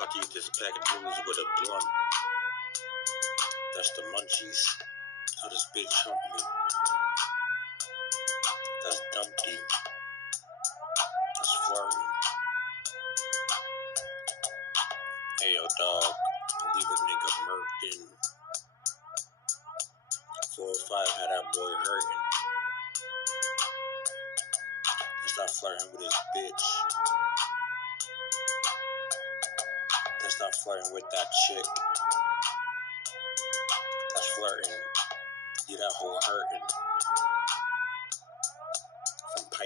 I eat this pack of noodles with a blunt. That's the munchies. How this bitch hump me. That's Dumpty. That's flirting. Hey yo dog, leave a nigga murked in. 4 or 5 had that boy hurting. Let's stop flirting with his bitch. Let's stop flirting with that chick. That's flirting. Yeah, that whole hurting.